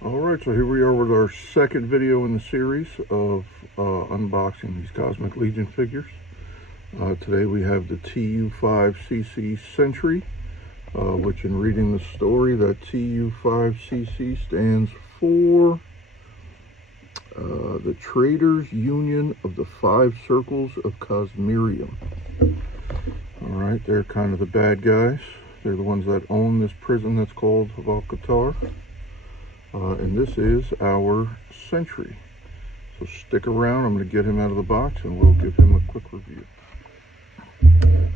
Alright, so here we are with our second video in the series of unboxing these Cosmic Legion figures. Today we have the TU5CC Sentry, which in reading the story, that TU5CC stands for the Traders Union of the Five Circles of Cosmerium. Alright, they're kind of the bad guys. They're the ones that own this prison that's called Haval-Qatar. And this is our Sentry. So stick around, I'm going to get him out of the box and we'll give him a quick review.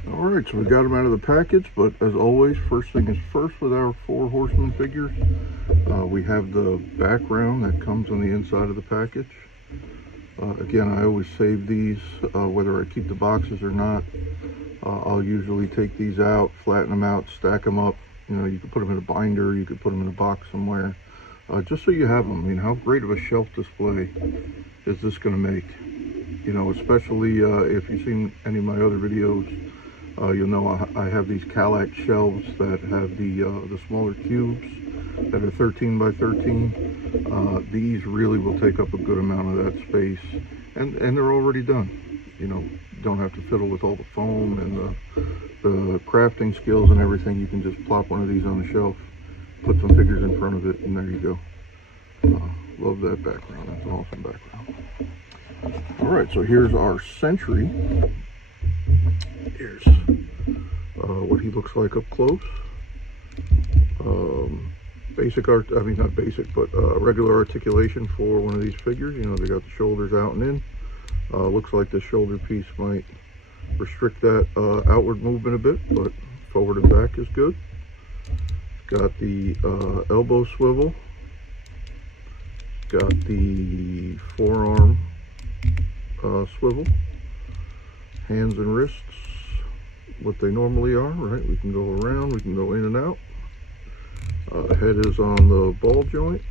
Alright, so we got him out of the package, but as always, first thing is first with our Four Horsemen figures. We have the background that comes on the inside of the package. Again, I always save these, whether I keep the boxes or not. I'll usually take these out, flatten them out, stack them up. You know, you could put them in a binder, you could put them in a box somewhere. Just so you have them. I mean, how great of a shelf display is this going to make? You know, especially if you've seen any of my other videos, you'll know I have these Calac shelves that have the smaller cubes that are 13 by 13. These really will take up a good amount of that space, and they're already done. You know, don't have to fiddle with all the foam and the crafting skills and everything. You can just plop one of these on the shelf, put some figures in front of it, and there you go. Love that background. That's an awesome background. Alright, so here's our Sentry. Here's what he looks like up close. Basic art, I mean not basic, but regular articulation for one of these figures. You know, they got the shoulders out and in. Looks like the shoulder piece might restrict that outward movement a bit, but forward and back is good. Got the elbow swivel, got the forearm swivel, hands and wrists, what they normally are, right? We can go around, we can go in and out. Head is on the ball joint.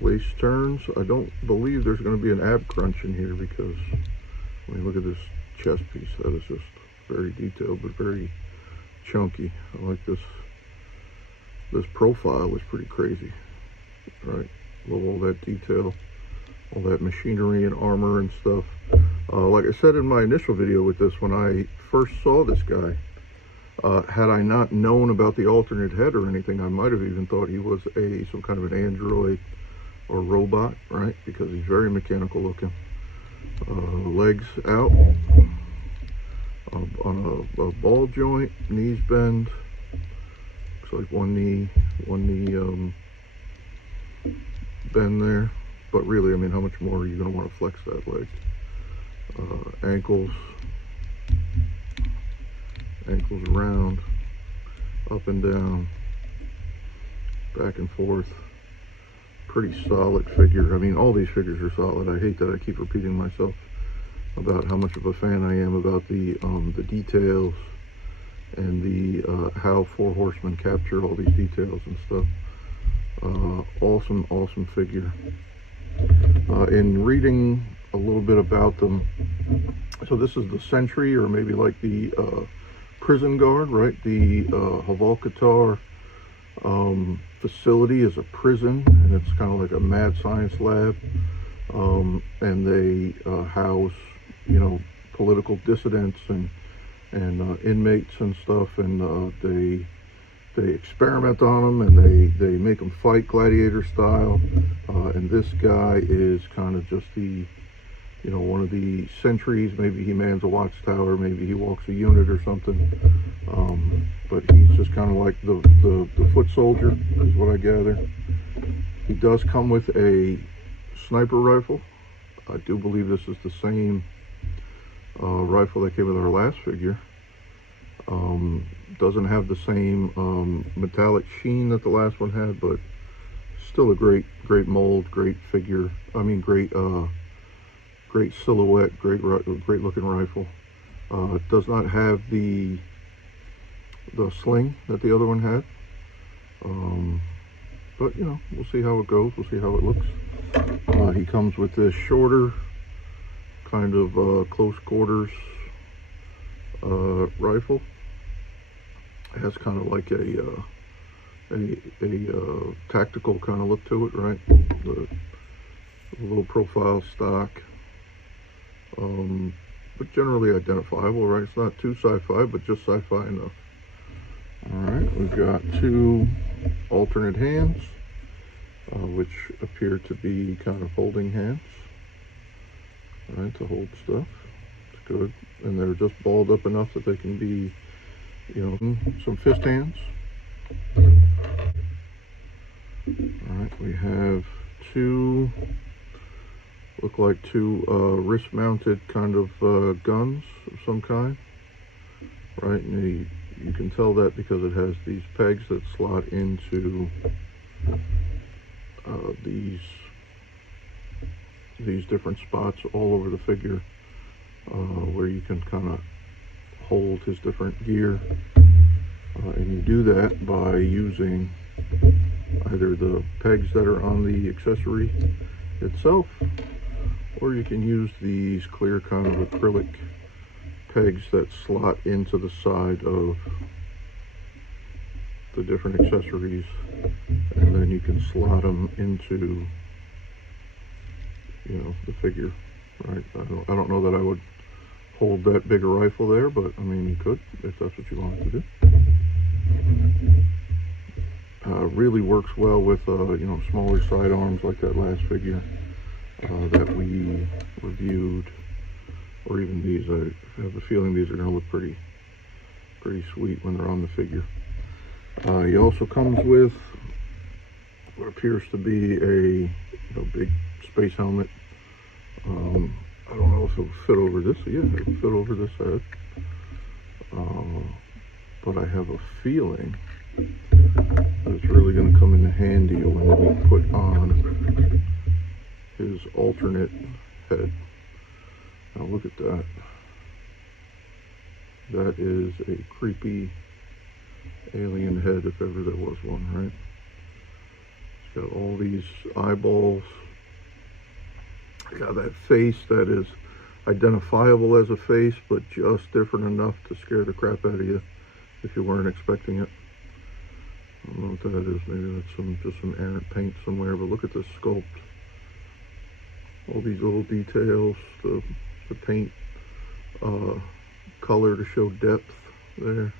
Waist turns. I don't believe there's going to be an ab crunch in here because, I mean, look at this chest piece. That is just very detailed, but very chunky. I like this. This profile is pretty crazy, right? Love all that detail, all that machinery and armor and stuff. Like I said in my initial video with this, when I first saw this guy, had I not known about the alternate head or anything, I might have even thought he was some kind of an android or robot, right? Because he's very mechanical looking. Legs out on a ball joint, knees bend. Looks like one knee bend there. But really, I mean, how much more are you going to want to flex that leg? Ankles around, up and down, back and forth. Pretty solid figure. I mean, all these figures are solid. I hate that I keep repeating myself about how much of a fan I am about the details and the how Four Horsemen capture all these details and stuff. Awesome figure. In reading a little bit about them, so this is the Sentry, or maybe like the prison guard, right? The Haval-Qatar facility is a prison, and it's kind of like a mad science lab, and they house, you know, political dissidents and inmates and stuff, and they experiment on them, and they make them fight gladiator style. And this guy is kind of just the, you know, one of the sentries. Maybe he mans a watchtower, maybe he walks a unit or something, but he's just kind of like the foot soldier is what I gather. He does come with a sniper rifle, I do believe this is the same rifle that came with our last figure. Doesn't have the same metallic sheen that the last one had, but still a great mold, great figure. I mean, great silhouette, great looking rifle. It does not have the sling that the other one had, but you know, we'll see how it goes. We'll see how it looks. He comes with this shorter, kind of close quarters rifle. It has kind of like a tactical kind of look to it, right? The low profile stock, but generally identifiable, right? It's not too sci-fi, but just sci-fi enough. All right, we've got two alternate hands, which appear to be kind of holding hands, right, to hold stuff. It's good, and they're just balled up enough that they can be, you know, some fist hands. All right, we have two, look like two wrist-mounted kind of guns of some kind, right? And you can tell that because it has these pegs that slot into these different spots all over the figure, where you can kind of hold his different gear, and you do that by using either the pegs that are on the accessory itself, or you can use these clear kind of acrylic pegs that slot into the side of the different accessories, and then you can slot them into, you know, the figure, right? I don't know that I would hold that big a rifle there, but I mean, you could if that's what you wanted to do. Really works well with you know, smaller sidearms like that last figure that we reviewed, or even these. I have a feeling these are going to look pretty sweet when they're on the figure. He also comes with what appears to be a big space helmet. I don't know if it'll fit over this. Yeah, it'll fit over this head. But I have a feeling that it's really going to come in handy when we put on his alternate head. Now look at that. That is a creepy alien head, if ever there was one, right? It's got all these eyeballs. It's got that face that is identifiable as a face, but just different enough to scare the crap out of you if you weren't expecting it. I don't know what that is. Maybe that's just some errant paint somewhere, but look at this sculpt. All these little details, the paint color to show depth there.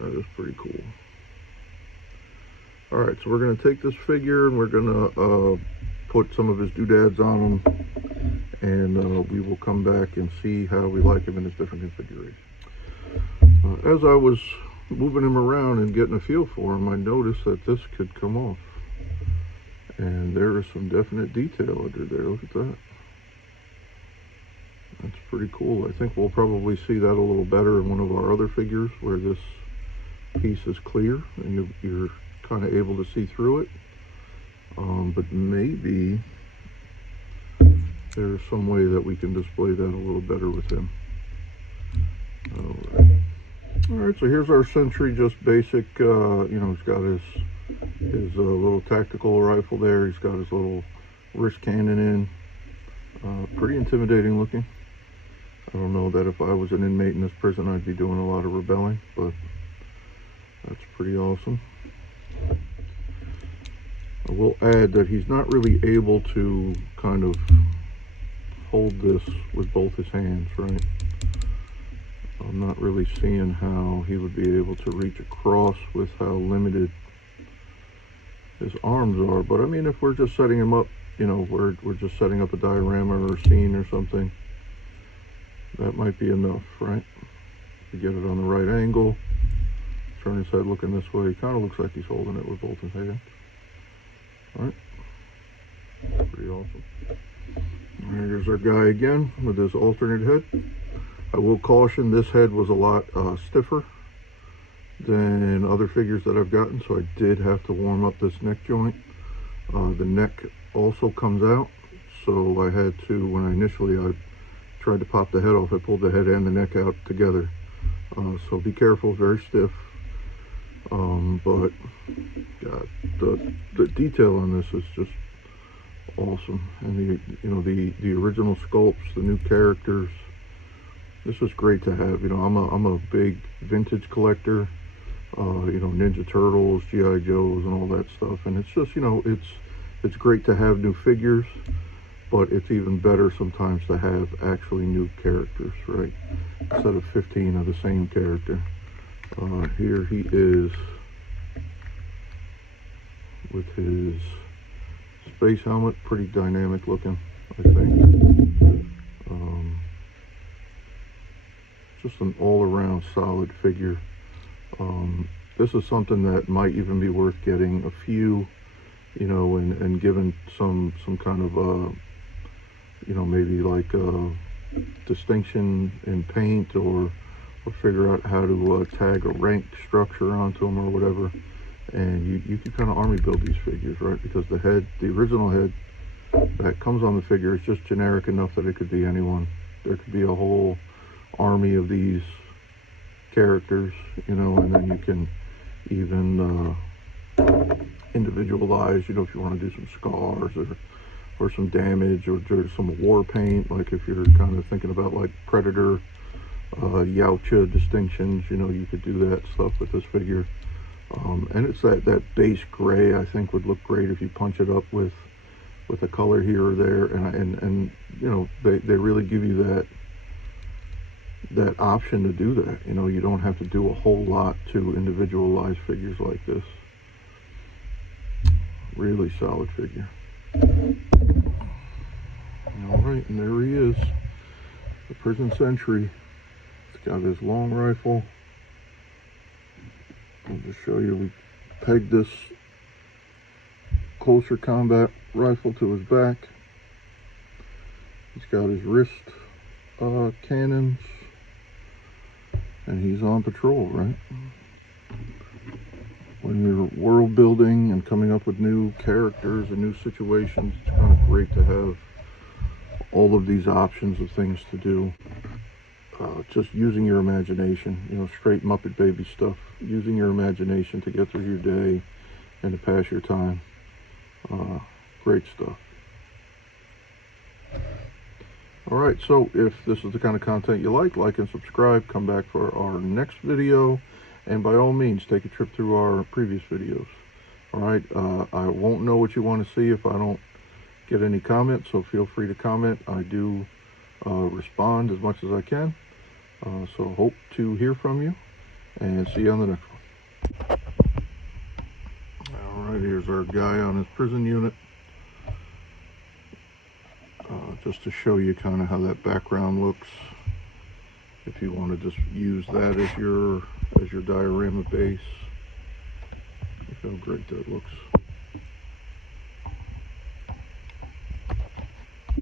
That is pretty cool. All right, so we're going to take this figure and we're going to put some of his doodads on him, and we will come back and see how we like him in his different configurations. As I was moving him around and getting a feel for him, I noticed that this could come off, and there is some definite detail under there. Look at that. That's pretty cool. I think we'll probably see that a little better in one of our other figures where this piece is clear and you're kind of able to see through it. But maybe there's some way that we can display that a little better with him. All right, so here's our Sentry, just basic. You know, he's got his little tactical rifle there. He's got his little wrist cannon in. Pretty intimidating looking. I don't know that if I was an inmate in this prison I'd be doing a lot of rebelling, but that's pretty awesome. I will add that he's not really able to kind of hold this with both his hands, right? I'm not really seeing how he would be able to reach across with how limited his arms are. But I mean, if we're just setting him up, you know, we're just setting up a diorama or a scene or something, that might be enough, right? To get it on the right angle, turn his head looking this way. He kind of looks like he's holding it with both his hands. All right. Pretty awesome. Here's our guy again with his alternate head. I will caution, this head was a lot stiffer than other figures that I've gotten, so I did have to warm up this neck joint. The neck also comes out, so I had to, when I tried to pop the head off, I pulled the head and the neck out together. So be careful, very stiff. But God, the detail on this is just awesome, and the original sculpts, the new characters. This is great to have. I'm a big vintage collector. Ninja Turtles, G.I. Joes, and all that stuff. And it's just, it's great to have new figures, but it's even better sometimes to have actually new characters, right? Instead of 15 of the same character. Here he is with his space helmet, pretty dynamic looking, I think. Just an all-around solid figure. This is something that might even be worth getting a few, and given some kind of maybe like distinction in paint, or figure out how to tag a rank structure onto them or whatever. And you can kind of army build these figures, right? Because the original head that comes on the figure is just generic enough that it could be anyone. There could be a whole army of these characters, and then you can even individualize, if you want to do some scars or some damage, or some war paint, like if you're kind of thinking about like Predator, Yautja distinctions, you could do that stuff with this figure. And it's that base gray, I think, would look great if you punch it up with a color here or there, and they really give you that option to do that. You don't have to do a whole lot to individualize figures like this. Really solid figure. All right, and there he is, the Prison Sentry. He's got his long rifle. I'll just show you, we pegged this closer combat rifle to his back. He's got his wrist cannons, and he's on patrol, right? When you're world building and coming up with new characters and new situations, it's kind of great to have all of these options of things to do. Just using your imagination, straight Muppet Baby stuff. Using your imagination to get through your day and to pass your time. Great stuff. Alright, so if this is the kind of content you like and subscribe. Come back for our next video. And by all means, take a trip through our previous videos. Alright, I won't know what you want to see if I don't get any comments, so feel free to comment. I do respond as much as I can. So hope to hear from you, and see you on the next one. Alright, here's our guy on his prison unit. Just to show you kind of how that background looks. If you want to just use that as your diorama base. Look how great that looks.